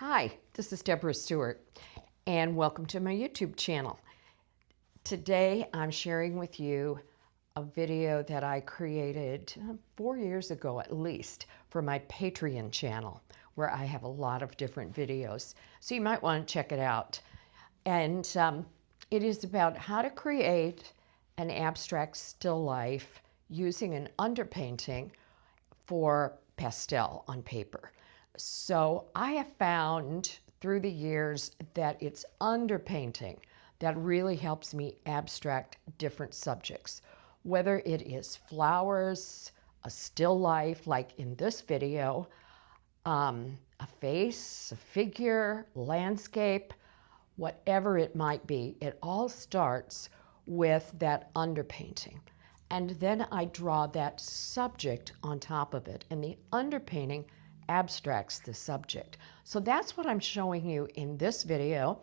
Hi, this is Deborah Stewart, and welcome to my YouTube channel. Today I'm sharing with you a video that I created 4 years ago at least for my Patreon channel, where I have a lot of different videos. So you might want to check it out. And it is about how to create an abstract still life using an underpainting for pastel on paper. So I have found through the years that it's underpainting that really helps me abstract different subjects, whether it is flowers, a still life like in this video, a face, a figure, landscape, whatever it might be. It all starts with that underpainting. And then I draw that subject on top of it. And the underpainting abstracts the subject. So that's what I'm showing you in this video.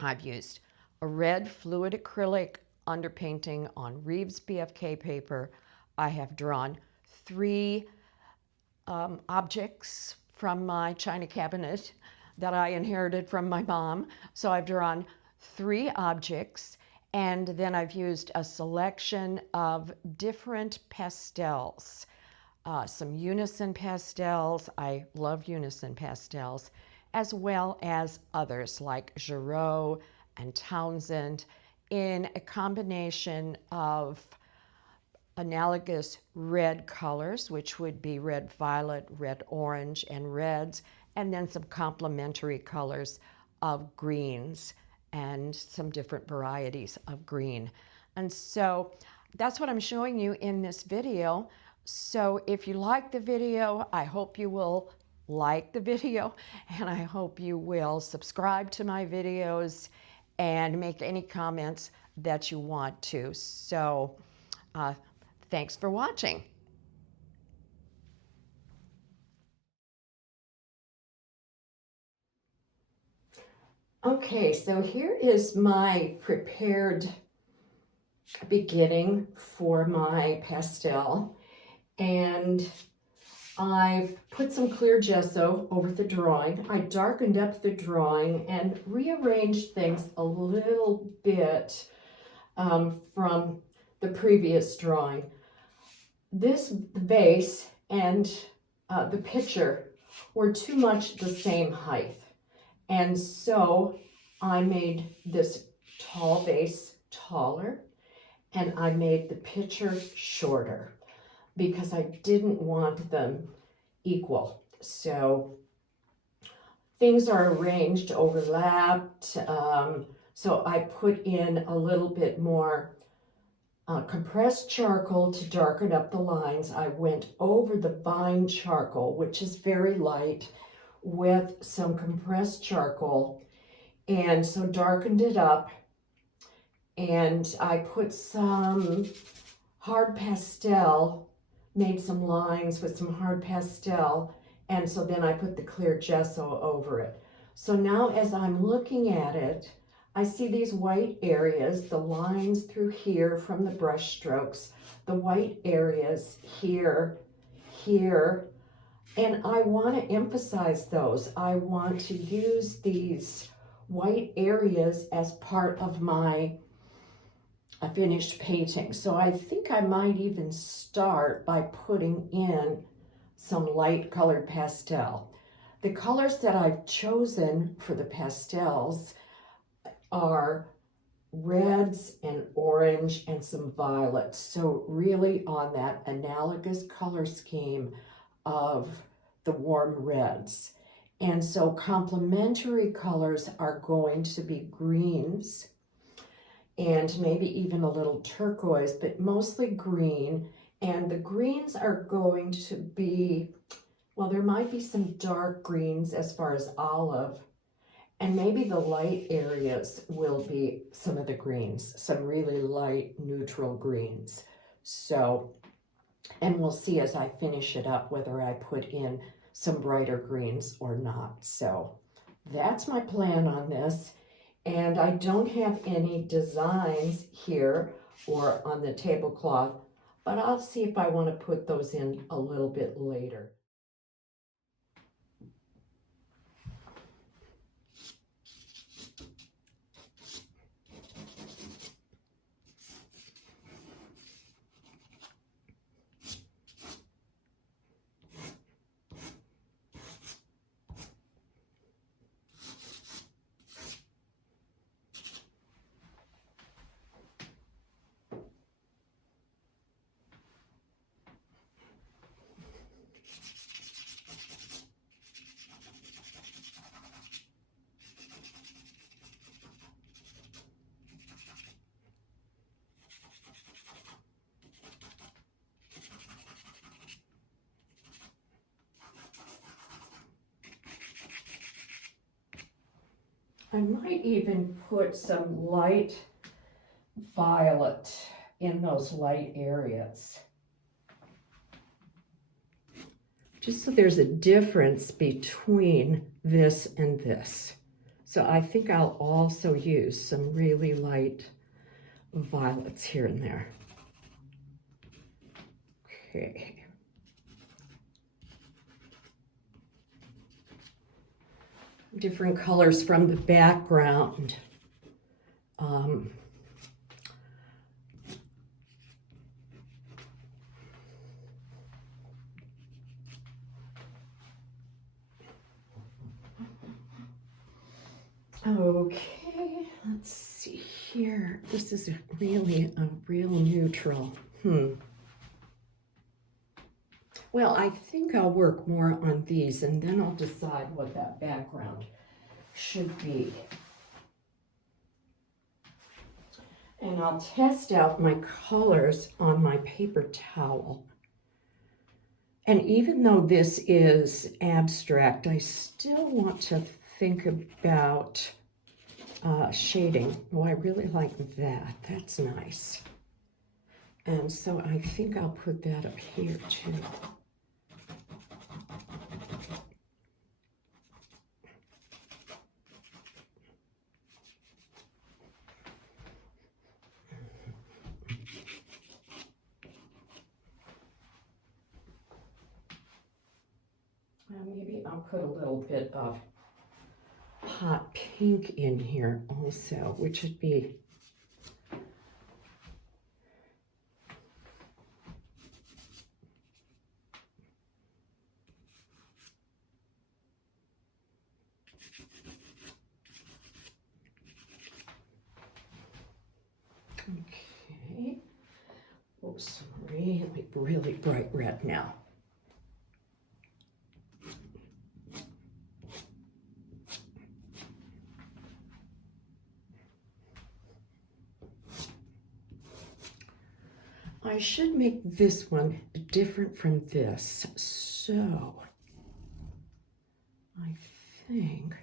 I've used a red fluid acrylic underpainting on Rives BFK paper. I have drawn 3 objects from my china cabinet that I inherited from my mom. So I've drawn 3 objects, and then I've used a selection of different pastels. Some unison pastels. I love unison pastels, as well as others like Giraud and Townsend in a combination of analogous red colors, which would be red violet, red orange, and reds, and then some complementary colors of greens and some different varieties of green. And so that's what I'm showing you in this video. So if you like the video, I hope you will like the video, and I hope you will subscribe to my videos and make any comments that you want to. So thanks for watching. Okay, so here is my prepared beginning for my pastel, and I've put some clear gesso over the drawing. I darkened up the drawing and rearranged things a little bit from the previous drawing. This vase and the picture were too much the same height. And so I made this tall vase taller, and I made the picture shorter because I didn't want them equal. So things are arranged, overlapped. So I put in a little bit more compressed charcoal to darken up the lines. I went over the vine charcoal, which is very light, with some compressed charcoal, and so darkened it up. And I put some hard pastel, made some lines with some hard pastel, and so then I put the clear gesso over it. So now as I'm looking at it, I see these white areas, the lines through here from the brush strokes, the white areas here, here, and I want to emphasize those. I want to use these white areas as part of my finished painting. So I think I might even start by putting in some light colored pastel. The colors that I've chosen for the pastels are reds and orange and some violets. So really on that analogous color scheme of the warm reds. And so complementary colors are going to be greens and maybe even a little turquoise, but mostly green. And the greens are going to be, well, there might be some dark greens as far as olive, and maybe the light areas will be some of the greens, some really light neutral greens. So, and we'll see as I finish it up whether I put in some brighter greens or not. So that's my plan on this. And I don't have any designs here or on the tablecloth, but I'll see if I want to put those in a little bit later. I might even put some light violet in those light areas. Just so there's a difference between this and this. So I think I'll also use some really light violets here and there. Okay. Different colors from the background. Okay, let's see here. This is really a real neutral. Well, I think I'll work more on these and then I'll decide what that background should be. And I'll test out my colors on my paper towel. And even though this is abstract, I still want to think about shading. Oh, I really like that. That's nice. And so I think I'll put that up here too. Maybe I'll put a little bit of hot pink in here also, which would be okay. Oops, really, really bright red now. I should make this one different from this, so I think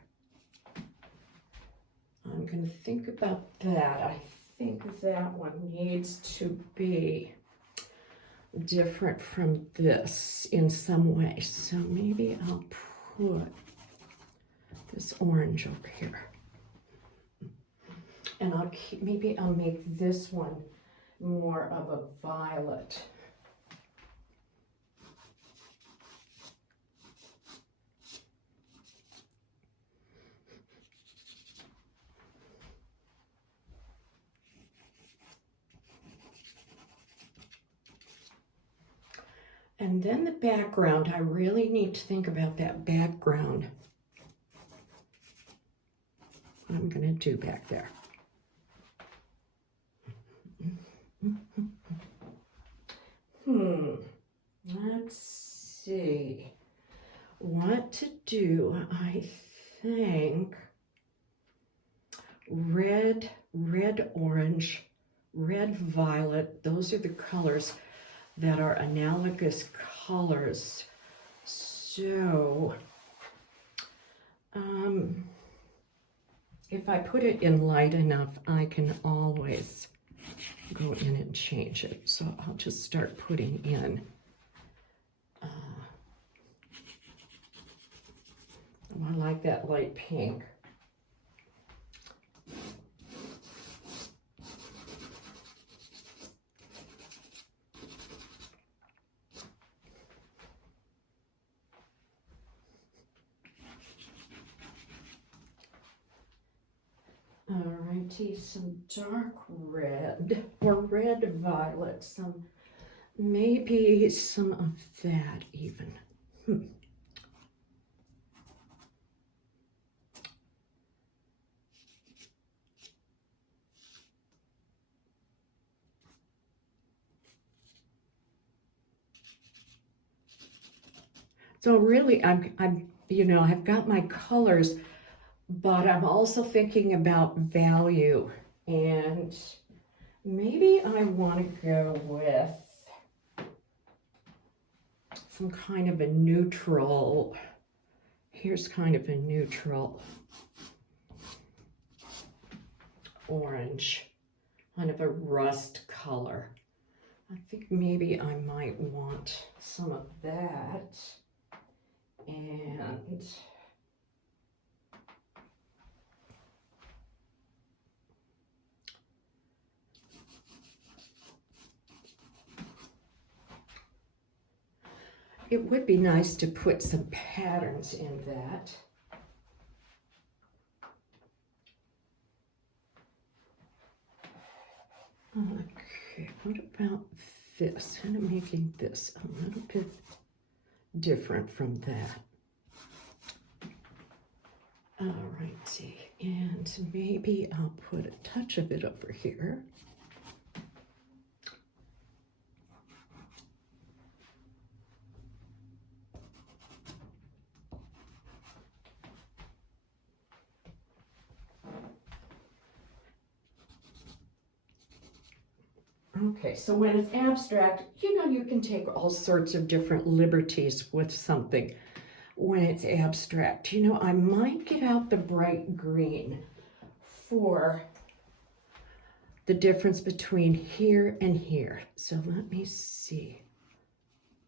I'm going to think about that. I think that one needs to be different from this in some way, so maybe I'll put this orange over here, and maybe I'll make this one more of a violet. And then the background, I really need to think about that background. What I'm going to do back there. Let's see what to do. I think red, orange, red, violet. Those are the colors that are analogous colors. So if I put it in light enough, I can always go in and change it. So I'll just start putting in I like that light pink. Alrighty, some dark red or red violet, maybe some of that even. So really, I'm, you know, I've got my colors, but I'm also thinking about value, and maybe I want to go with some kind of a neutral. Here's kind of a neutral. orange, kind of a rust color. I think maybe I might want some of that. And it would be nice to put some patterns in that. Okay, what about this? Kind of making this a little bit different from that. All righty, and maybe I'll put a touch of it over here. Okay, so when it's abstract, you know, you can take all sorts of different liberties with something when it's abstract. You know, I might get out the bright green for the difference between here and here. So let me see.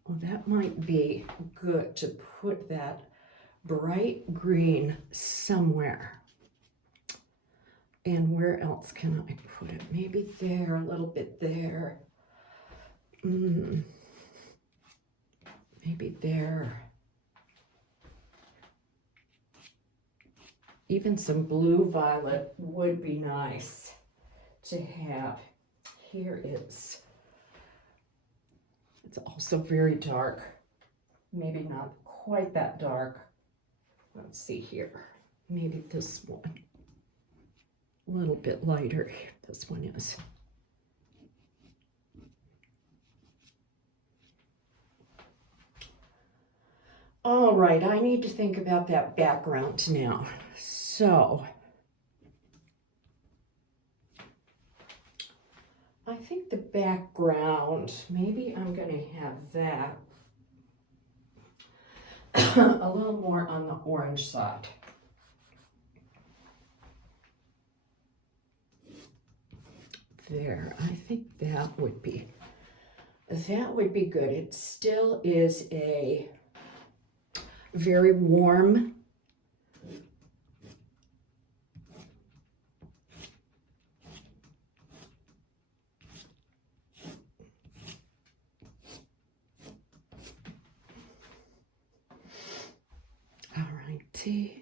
Well, that might be good to put that bright green somewhere. And where else can I put it? Maybe there, a little bit there. Maybe there. Even some blue violet would be nice to have. Here it's also very dark. Maybe not quite that dark. Let's see here. Maybe this one. A little bit lighter, this one is. All right, I need to think about that background now. So, I think the background, maybe I'm going to have that a little more on the orange side. There, I think that would be good. It still is a very warm all righty.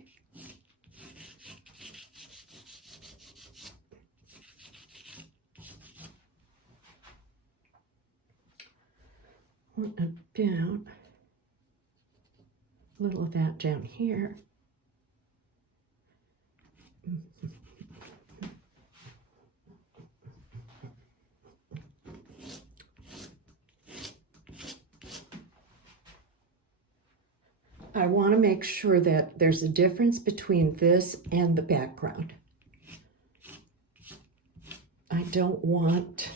What about a little of that down here? I want to make sure that there's a difference between this and the background. I don't want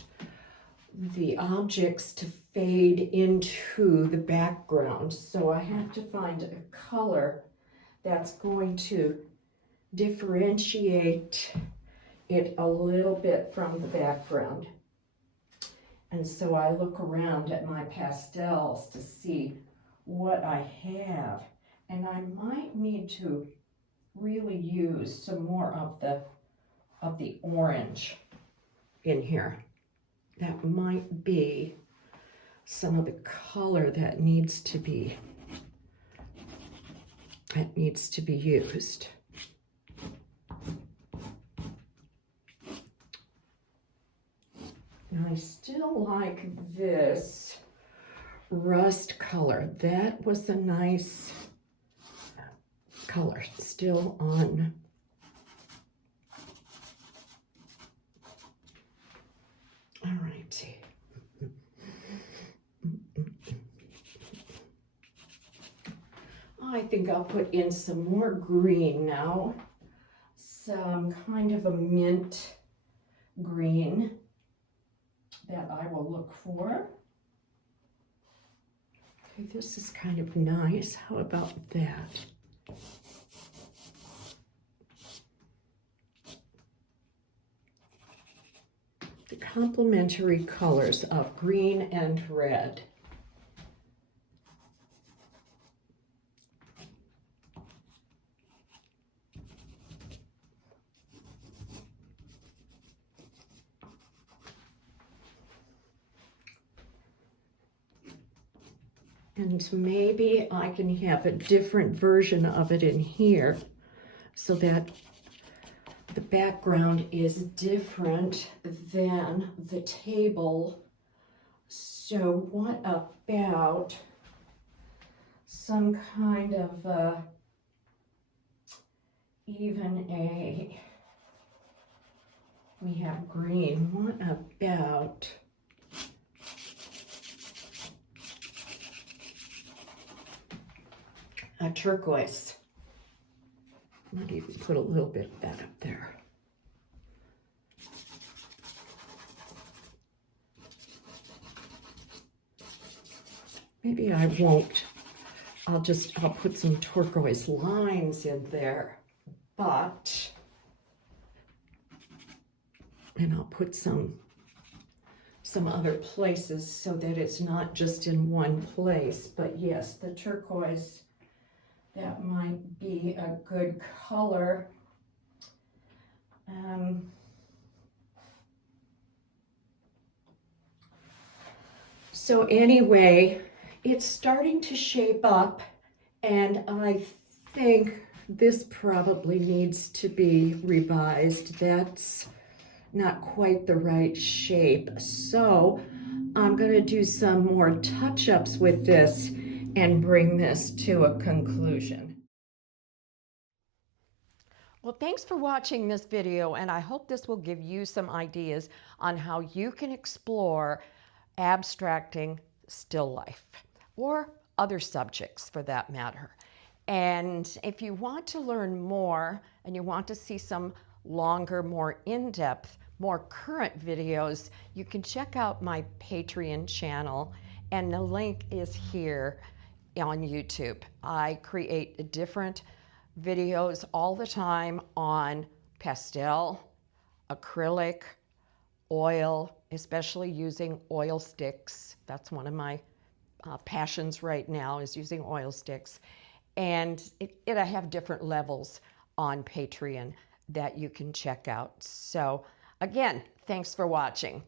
the objects to fade into the background, so I have to find a color that's going to differentiate it a little bit from the background. And so I look around at my pastels to see what I have, and I might need to really use some more of the orange in here. That might be some of the color that needs to be used. And I still like this rust color. That was a nice color still on. All righty. I think I'll put in some more green now. Some kind of a mint green that I will look for. Okay, this is kind of nice. How about that? complementary colors of green and red. And maybe I can have a different version of it in here so that the background is different than the table. So what about some kind of we have green, what about a turquoise? Might even put a little bit of that up there. Maybe I won't. I'll put some turquoise lines in there, and I'll put some other places so that it's not just in one place. But yes, the turquoise, that might be a good color. So anyway, it's starting to shape up, and I think this probably needs to be revised. That's not quite the right shape. So I'm going to do some more touch-ups with this and bring this to a conclusion. Well, thanks for watching this video, and I hope this will give you some ideas on how you can explore abstracting still life or other subjects for that matter. And if you want to learn more and you want to see some longer, more in-depth, more current videos, you can check out my Patreon channel, and the link is here on YouTube. I create different videos all the time on pastel, acrylic, oil, especially using oil sticks. That's one of my passions right now, is using oil sticks. And I have different levels on Patreon that you can check out. So again, thanks for watching.